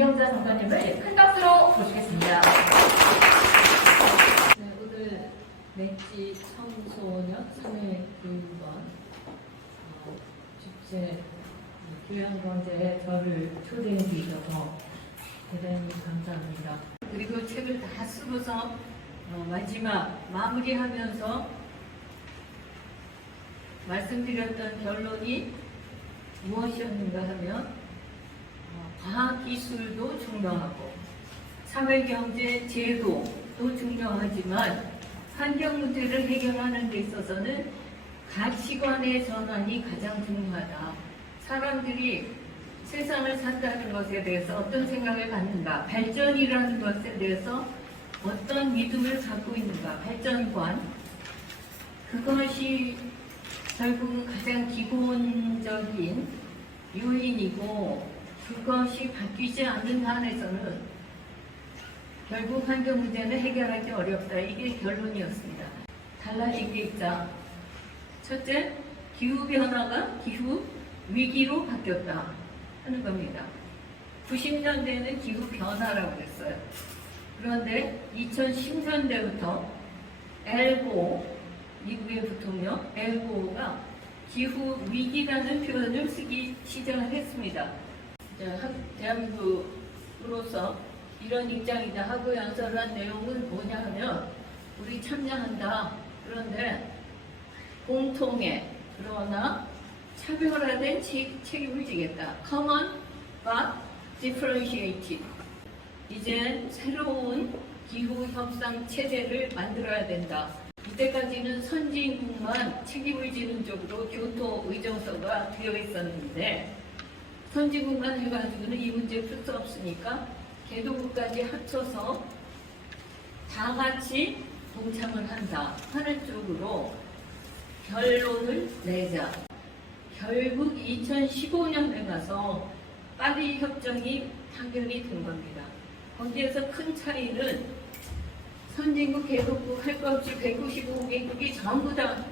김경자 장관님을 큰 박수로 모시겠습니다. 네, 오늘 맷지 청소년 사회교육원 축제 교양과제에 저를 초대해 주셔서 대단히 감사합니다. 그리고 책을 다 쓰고서 마지막 마무리하면서 말씀드렸던 결론이 무엇이었는가 하면 과학기술도 중요하고 사회경제 제도도 중요하지만 환경 문제를 해결하는 데 있어서는 가치관의 전환이 가장 중요하다. 사람들이 세상을 산다는 것에 대해서 어떤 생각을 갖는가, 발전이라는 것에 대해서 어떤 믿음을 갖고 있는가, 발전관, 그것이 결국은 가장 기본적인 요인이고, 그것이 바뀌지 않는 한에서는 결국 환경 문제는 해결하기 어렵다. 이게 결론이었습니다. 달라진 게 있자. 첫째, 기후변화가 기후 위기로 바뀌었다 하는 겁니다. 90년대에는 기후변화라고 했어요. 그런데 2010년대부터 엘고, 미국의 부통령 엘고가 기후위기라는 표현을 쓰기 시작을 했습니다. 대한민국으로서 이런 입장이다 하고 연설한 내용은 뭐냐 하면 우리 참여한다. 그런데 공통의 그러나 차별화된 책임을 지겠다. Common but differentiated. 이제 새로운 기후 협상 체제를 만들어야 된다. 이때까지는 선진국만 책임을 지는 쪽으로 교토 의정서가 되어 있었는데 선진국만 해가지고는 이 문제 풀 수 없으니까 개도국까지 합쳐서 다 같이 동참을 한다 하는 쪽으로 결론을 내자. 결국 2015년에 가서 파리 협정이 타결이 된 겁니다. 거기에서 큰 차이는 선진국, 개도국 할 것 없이 195개국이 전부 다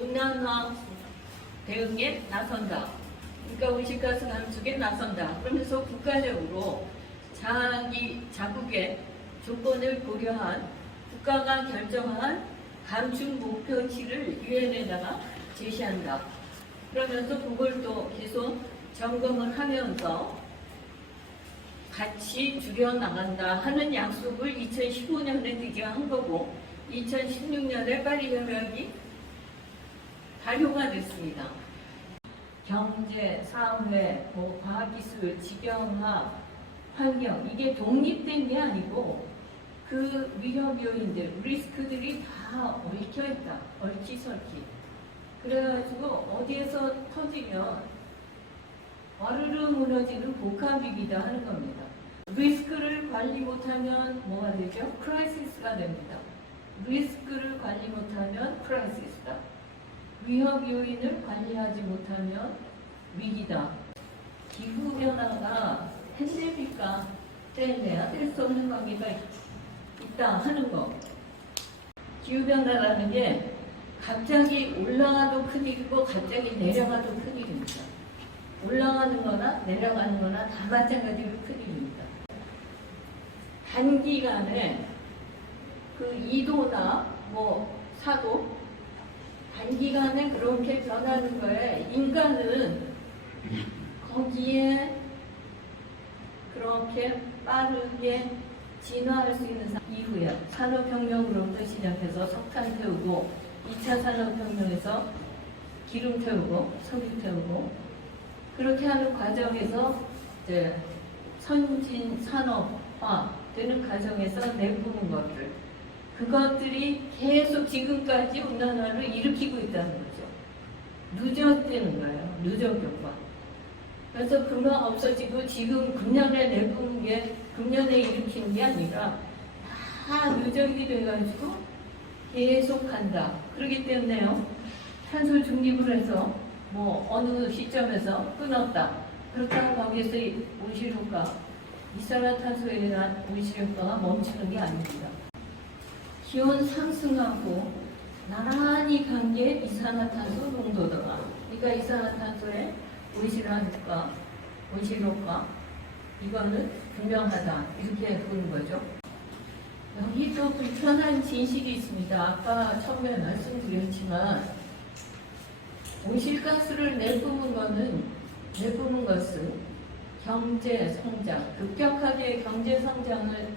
온난화 대응에 나선다. 그러니까 온실가스 감축에 나선다. 그러면서 국가적으로 자국의 조건을 고려한 국가가 결정한 감축 목표치를 유엔에다가 제시한다. 그러면서 그걸 또 계속 점검을 하면서 같이 줄여나간다 하는 약속을 2015년에 드디어 한 거고 2016년에 파리 협약이 발효가 됐습니다. 경제, 사회, 과학기술, 직영학, 환경 이게 독립된 게 아니고 그 위험 요인들, 리스크들이 다 얽혀있다. 얽히설키. 그래가지고 어디에서 터지면 와르르 무너지는 복합위기다 하는 겁니다. 리스크를 관리 못하면 뭐가 되죠? 크라이시스가 됩니다. 리스크를 관리 못하면 크라이시스다. 위험 요인을 관리하지 못하면 위기다. 기후변화가 팬데믹과 때문에 뗄 수 없는 관계가 있다 하는 거. 기후변화라는 게 갑자기 올라가도 큰일이고 갑자기 내려가도 큰일입니다. 올라가는 거나 내려가는 거나 다 마찬가지로 큰일입니다. 단기간에 그 2도나 4도 단기간에 그렇게 변하는 거에 인간은 거기에 그렇게 빠르게 진화할 수 있는 이후에 산업혁명으로부터 시작해서 석탄 태우고 2차 산업혁명에서 기름 태우고 석유 태우고 그렇게 하는 과정에서 이제 선진 산업화 되는 과정에서 내뿜은 것들 그것들이 계속 지금까지 온난화를 일으키고 있다는 거죠. 누적되는 거예요. 누적 효과. 그래서 금방 없어지고 지금 금년에 내뿜은 게 금년에 일으키는 게 아니라 다 누적이 돼가지고 계속 간다. 그렇기 때문에요. 탄소 중립을 해서 어느 시점에서 끊었다. 그렇다고 거기에서 온실효과, 이산화탄소에 대한 온실효과가 멈추는 게 아닙니다. 기온 상승하고 나란히 간 게 이산화탄소 농도더라. 그러니까 이산화탄소의 온실효과, 이거는 분명하다 이렇게 보는 거죠. 여기 또 불편한 진실이 있습니다. 아까 처음에 말씀드렸지만 온실가스를 내뿜은 것은 경제 성장, 급격하게 경제 성장을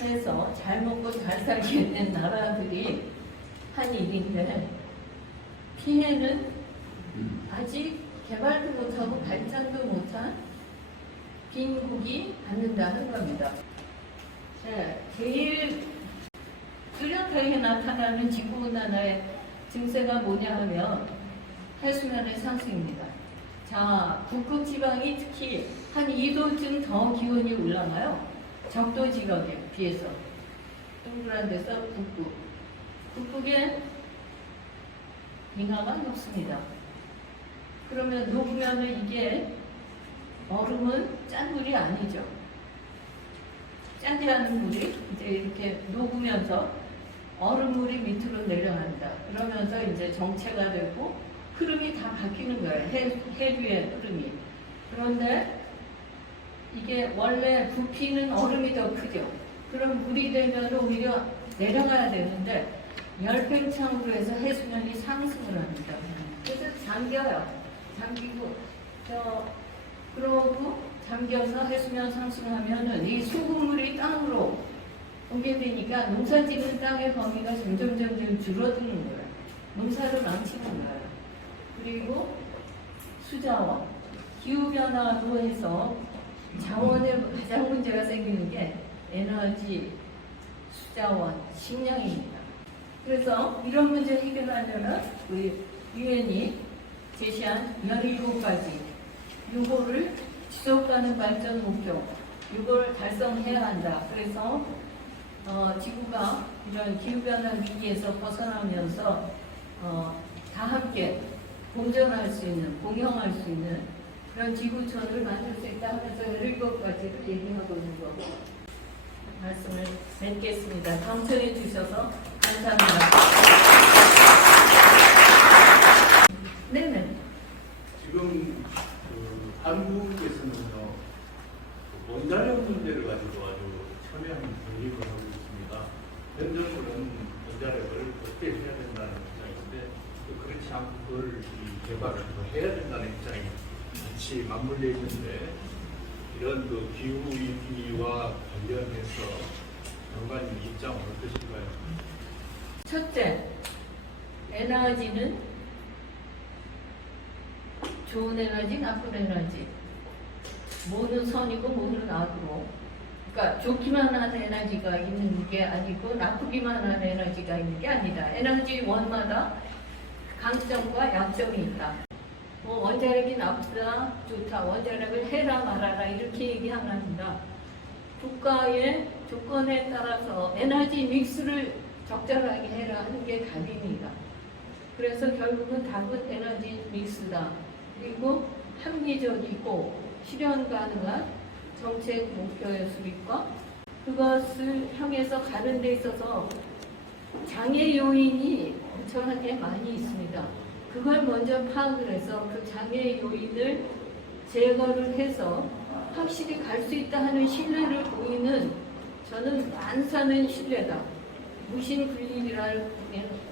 해서 잘 먹고 잘 살게 된 나라들이 한 일인데 피해는 아직 개발도 못하고 발전도 못한 빈국이 받는다는 겁니다. 제일 뚜렷하게 나타나는 지구온난화의 증세가 뭐냐 하면 해수면의 상승입니다. 자, 북극 지방이 특히 한 2도쯤 더 기온이 올라가요. 적도 지역에 비해서. 동그란 데서 북극에 빙하가 녹습니다. 그러면 녹으면 이게 얼음은 짠 물이 아니죠. 짜지 않은 물이 이제 이렇게 녹으면서 얼음물이 밑으로 내려간다. 그러면서 이제 정체가 되고 흐름이 다 바뀌는 거예요. 해류의 흐름이. 그런데 이게 원래 부피는 얼음이 더 크죠. 그럼 물이 되면 오히려 내려가야 되는데 열팽창으로 해서 해수면이 상승을 합니다. 그래서 잠겨요. 잠기고 그러고 잠겨서 해수면 상승하면은 이 수돗물이 땅으로 오게 되니까 농사 짓는 땅의 범위가 점점 줄어드는 거예요. 농사를 망치는 거예요. 그리고 수자원, 기후변화로 해서 자원에 가장 문제가 생기는 게 에너지, 수자원, 식량입니다. 그래서 이런 문제 해결하려면 우리 유엔이 제시한 17가지 요거를 지속가능 발전 목표 이걸 달성해야 한다. 그래서 지구가 이런 기후변화 위기에서 벗어나면서 다 함께 공존할 수 있는, 공영할 수 있는 그런 지구촌을 만들 수 있다 하면서 17가지를 얘기하고 있는 거 말씀을 맺겠습니다. 경청해 주셔서 감사합니다. 네네. 지금 한국에서는요 원자력 문제를 가지고 아주 첨예한 논의를 하고 있습니다. 현 정부는 원자력을 억제해야 된다는 입장인데 그렇지 않고 그걸 개발을 더 해야 된다는 입장이 같이 맞물려 있는데 이런 그 기후 위기와 관련해서 장관님 입장은 어떠신가요? 첫째, 에너지는 좋은 에너지, 나쁜 에너지. 뭐는 선이고 뭐는 악으로. 그러니까 좋기만 하는 에너지가 있는 게 아니고 나쁘기만 하는 에너지가 있는 게 아니다. 에너지 원마다 강점과 약점이 있다. 뭐 원자력이 나쁘다, 좋다, 원자력을 해라 말아라 이렇게 얘기하면 합니다. 국가의 조건에 따라서 에너지 믹스를 적절하게 해라 하는 게 답입니다. 그래서 결국은 답은 에너지 믹스다. 그리고 합리적이고 실현 가능한 정책 목표의 수립과 그것을 향해서 가는 데 있어서 장애 요인이 엄청나게 많이 있습니다. 그걸 먼저 파악을 해서 그 장애 요인을 제거를 해서 확실히 갈 수 있다 하는 신뢰를 보이는 저는 만사는 신뢰다. 무신불립이라는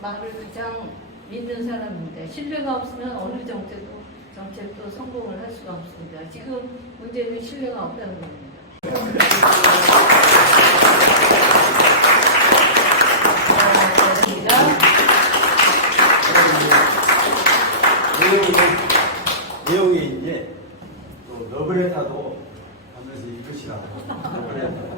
말을 가장 믿는 사람인데 신뢰가 없으면 어느 정책도 성공을 할 수가 없습니다. 지금 문제는 신뢰가 없다는 겁니다. 내용이 이제 또 러브레터도 하면서 읽으시라고. 러브레터.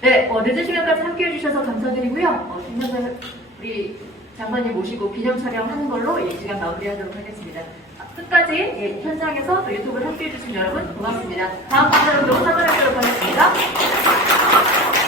네, 늦은 시간까지 함께해 주셔서 감사드리고요. 김영선 우리 장관님 모시고 기념 촬영하는 걸로 이 시간 마무리하도록 하겠습니다. 끝까지 현장에서 또 유튜브를 함께해 주신 여러분 고맙습니다. 다음 방송으로 찾아뵙도록 하겠습니다.